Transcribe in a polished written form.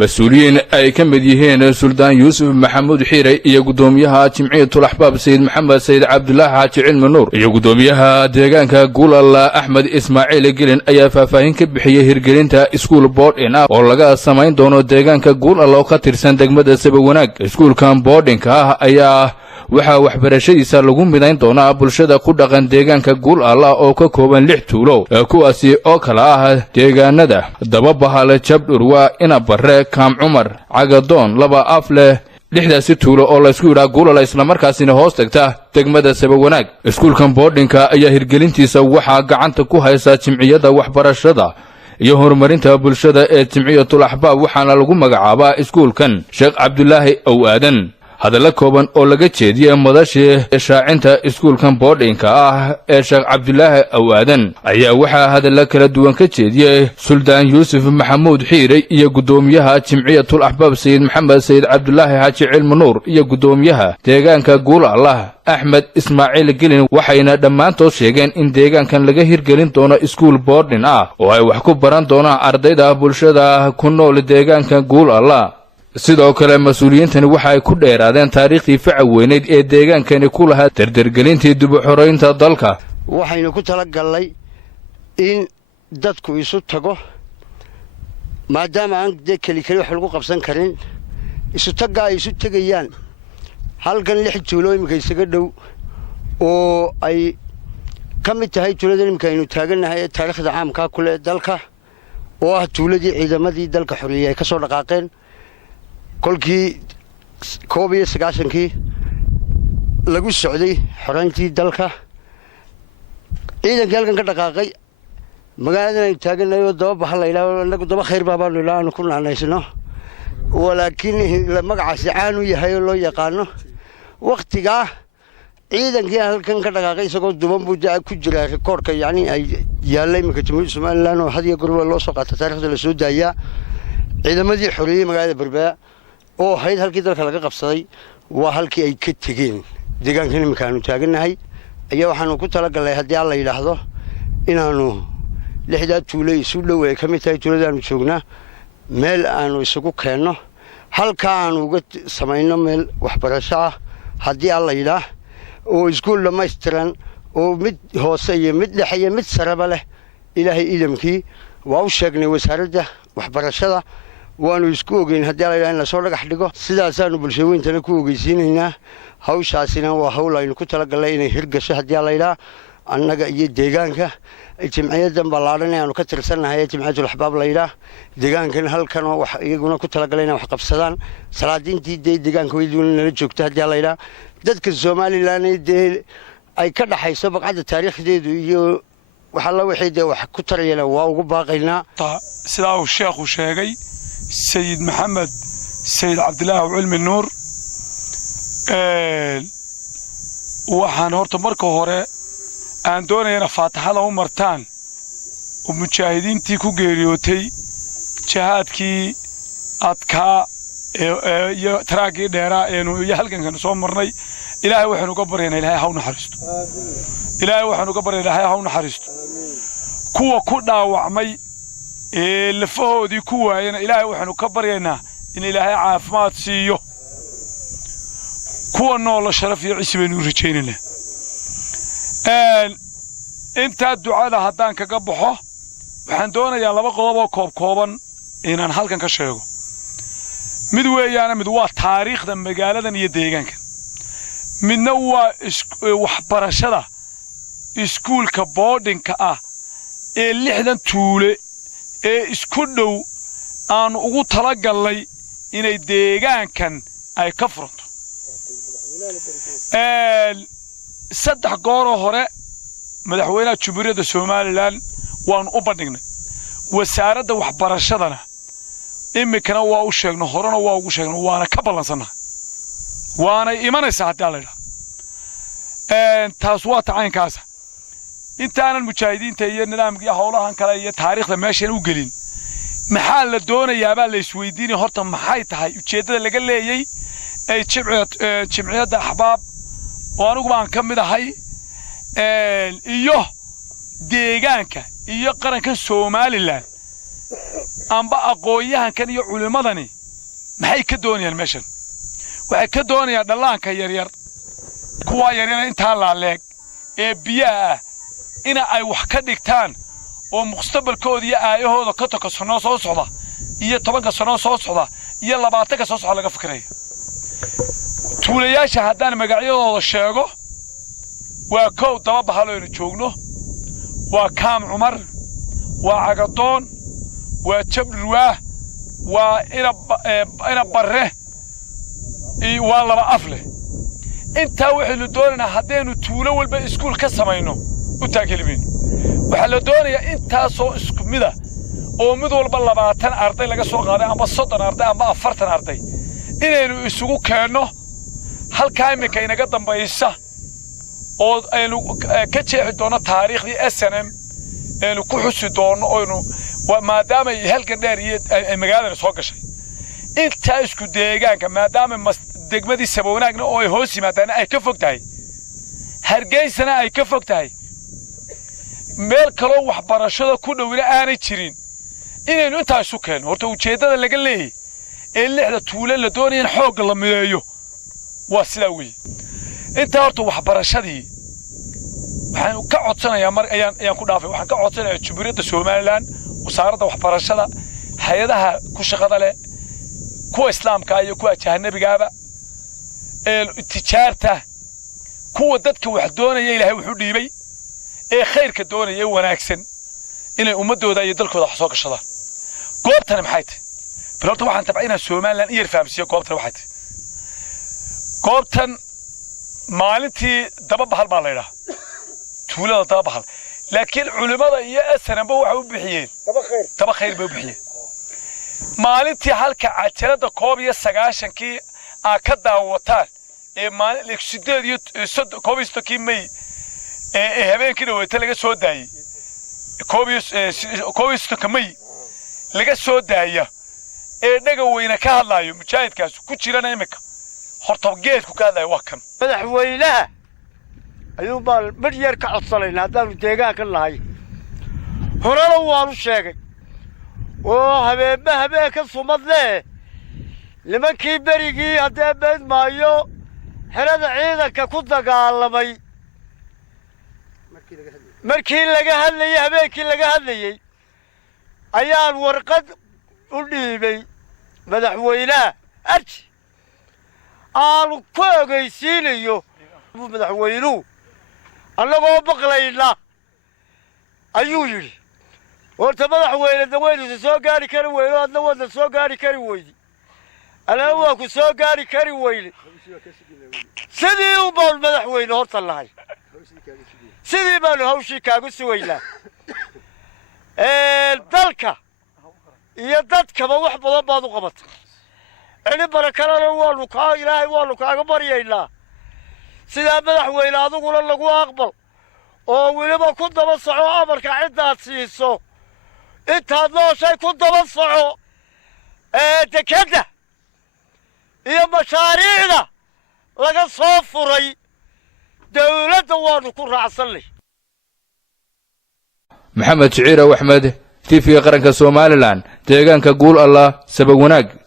مسؤولين أي كم يهين سلطان يوسف محمود حيري يقدوميها جمعية الأحباب سيد محمد سيد عبد الله حاج علم النور يقدوميها ديغان كقول الله أحمد إسماعيل جلين أي فافين كبحية هرجلينتا إسكول بوردنا ولقى السماين دونو ديغان كقول الله وخطر سندق مدى سبوناك إسكول كان بوردين كاه أيا waxaa waxbarashadiisa lagu midayn doonaa bulshada ku dhaqan deegaanka guul Allah oo ka kooban 6 tuulo kuwaasi oo kala ah deegaanada Dababahale Jabdurwa ina bare Kaam Cumar Cagadoon laba afle 6daasi tuulo oo la isku yiraahdo guul Allah isla markaasina hoos tagta degmada Sabawanaag iskuulkan boardinka ayaa hirgelintiisa waxaa gacanta ku haysa jimciyada waxbarashada iyo horumarinta bulshada ee Jimciyatul Ahbaab waxaana lagu magacaabaa iskuulkan Sheekh Cabdullaahi Ow Aadan هذا لكوبان أو لجتدي مدرسة شاعنتا إسكول كان بوردين كاه الشيخ عبد الله أوادن أي وحى هذا لك ردوان كتدي سلطان يوسف محمود حيري يقدوميها جمعية الأحباب سيد محمد سيد عبد الله حاج علم النور يقدوميها ديغان كقول الله أحمد إسماعيل جلين وحينا دمان توشيغان إن ديغان كان لغهير جلين دونا إسكول بوردين وهي وحكو بران دونا أرديدا بلشدا كنو لديغان كقول الله sidoo kale mas'uuliyiintani waxa ay ku dheeraadeen taariikhdii facaweyneed ee deegaankani ku lahaa dardargelintii dib u xoreynta dalka waxaynu ku tala galnay in dadku isu tago maadaama aan kali wax lagu qabsan karin isu taga ay isu tagayaan halkan 6 tuulo imika isaga dhow oo ay kamid tahay tuulada imika aynu taaganahay taariikhda caamka kule dalka oo ah tuuladii ciidamadii dalka xoriyay ay ka soo dhaqaaqeen kolkii koobiye 9kii lagu socday xoraantii dalka ciidanka halkan ka dhaqaaqay magaalada ay taaganayo Dababaha la ilaahay anagu daba khayr baabaan ilaahay ku naanaysno walaakiin la magacaasi caan u yahay loo yaqaano waqtiga ciidankii halkan ka dhaqaaqay isagoo duban buu ku jiraa rikoorka yani ay yaalay imika Jamhuuriyadda Soomaaliland oo hadiya gurba loo soo qaatay taariikhda la soo daaya ciidamadii xoriyay magaalada Berbera oo hayd halkii dalka laga qabsaday waa halkii ay ka tageen deegaankan imika aanu taaganahay ayaa waxaanu ku tala galay hadii alla yiraahdo inaanu 6 tuulo isu dhaweey kamid tahay tuuladaanu joognaa meel aanu isugu keenno halka aanu uga sameeyno meel waxbarasho ah hadii alla yiraahdo oo iskuul dhammaystiran oo mid hoose iyo mid dhexe iyo mid saraba leh ilaahay idamkii waa u sheegnay wasaaradda waxbarashada waanu isku ogeyn hadii la ilaahay la soo dhagax dhigo sidaas aanu bulshooyinta ku ogeysiinaynaa hawshaasina waa hawl aynu ku tala galay inay hirgasho hadii la ilaahay annaga iyo deegaanka jimciyadan ballaaran aanu ka tirsanahay Jimciyatul Ahbaab la ilaahay deegaankan halkan wax iyaguna ku tala galayna wax qabsadaan salaadiintii deegaanka weyduna la joogto hadii la ilaahay dadka Soomaaliland ay ka dhaxayso baqcada taariikhdeedu iyo waxa la wixii wax ku tarayna waa ugu baaqaynaa sida uu sheekhu sheegay سيد محمد سيد عبد الله وعلم النور waxaan horta marka hore aan doonayaa faataxada u martaan oo mujaahidiintii ku geeriyootay jihaadkii adka iyo taraagii dheeraa ee halkan soo marnay ilaahay waxaanu ka baryaynaa ilaahay ha u naxariisto ilaahay waxaanu ka baryaynaa ilaahay ha u naxariisto kuwa ku dhaawacmay lafahoodii ku waayeen ilaahay waxaanu ka baryaynaa in ilaahay caafimaad siiyo kuwa nool sharaf iyo ciise baynu rajaynaynaa inta ducada haddaan kaga baxo waxaan doonayaa 2 qodob oo kooban inaan halkan ka sheego mid weeyaan mid waa taariikhda magaaladan iyo deegaanka midna waa waxbarashada iskuulka boardingka ah ee 6 tuule ee isku dhow aan ugu tala galnay inay deegaankan ay ka furanto 3 goor hore madaxweynaha Jamhuuriyadda Soomaaliland waan u bandhignay wasaaradda waxbarashadana imikana waa u sheegnay horena waa ugu sheegnay waana ka ballansanahay waana imanaysaa hadii la yiraahdo taas waa tacaynkaas intaanan mujaahidiinta iyo nidaamka hawlahan kale iyo taariikhda meeshan u gelin maxaa la doonayaa baa la isweydiinay horta maxay tahay ujeedada laga leeyay ay jimciyada ahbaab oo anigu baan ka mid ahay iyo deegaanka iyo qaranka Soomaaliland amba aqoonyahankan iyo culimadani maxay ka doonayaan meeshan waxay ka doonayaan dhallaanka yaryar kuwa yaryar inta la leeg ee biyaha ina ay wax ka dhigtaan oo mustaqbalkooda iyo aayahooda ka takasano soo socda iyo 10 sano soo socda iyo 20 soo socda laga fikirayo tuulayaasha haddaan magacyadooda sheego waa koow daba bahalo joogno waa kaam cumar waa cagadoon waa jabruwa waa ina barre waa laba afle inta waxaynu doonaynaa haddaynu tuulo walba iskuul ka samayno u taageermin waxa la doonayaa intaasoo isku mid ah oo mid walba 20 arday laga soo qaaday amba 30 arday amba 40 arday inaynu isugu keenno halka imika inaga dambaysa oo aynu ka jeexi doono taariikhdii SNM aynu ku xusi doono oo maadaama ay halkan dheer iyo magaalada soo gashay inta isku deegaanka maadaama degmadii Saboonaagna oo ay hoos yimaadaan ay ka fogtahay Hargeysana ay ka fogtahay meel kale waxbarashada ku dhawina aanay jirin inaynu inta isu keenno horta ujeedada laga leeyahay ee lixda tuulo la doonayeen xoog la mideeyo waa sida weey inta horta waxbarashadii waxaan ka codsanayaa mar ayaan ku dhaafay waxaan ka codsanayaa Jamhuuriyadda Soomaaliland wasaaradda waxbarashada hay'adaha ku shaqada leh kuwa islaamka iyo kuwa jahanabigaaba ee tijaarta kuwa dadka wax doonaya Ilaahay wuxuu dhiibay ee khayrka doonaya wanaagsan inay ummadooda iyo dalkooda wax soo gashadaan goobtan maxay tahay balorta waxaan tabciinaa Soomaaliland iyo fahamsiyo goobtan waxay tahay goobtan maalintii daba bahal baa leeyahay tuulada daba bahal laakiin culimada iyo SNMba waxa u bixiyeen daba khayr bay u bixiyeen maalintii halka cajalada 19 ka daawataan ee maalin 8 iyo 19 May ee habeenkii dhaweeyay laga soo daayay 19 May laga soo daaya ee dhaga weyna ka hadlayo mujaahidkaas ku jirana imika horta geedku ka hadlayo waa kan madaxweynaha ayuu bal badiyar ka codsanayna hadaan deegaanka lahay horena waanu sheegay oo habeen ka sumadle nimankii berigii hadee been maayo xerada ciidanka ku dagaalamay markii laga hadlayay habeenkii laga hadlayay ayaan warqad u dhiibay madaxweynaha arji aan ku ogeysiinayo madaxweynuhu annagoo baqlayna ayuu yiri horta madaxweyne daweynu soo gaari kari weyno adna wada soo gaari kari weydi ana waa ku soo gaari kari weyne sidii uu bal madaxweyne horta lahay sidii baan hawshii kaagu sugaynaa dalka iyo dadkaba wax badan baad u qabatay ini barakalana waanu ka Ilaahay waanu kaaga baryaynaa sida madaxweyne aduguna lagu aqbal oo waliba ku daba soco amarka cidaad siiso intaad nooshay ku daba soco dekada iyo mashaariicda laga soo furay dawladda waanu ku raacsanay Maxamed Shiciir Axmed TV qaranka Soomaaliland deegaanka Guul Allah sabab wanaag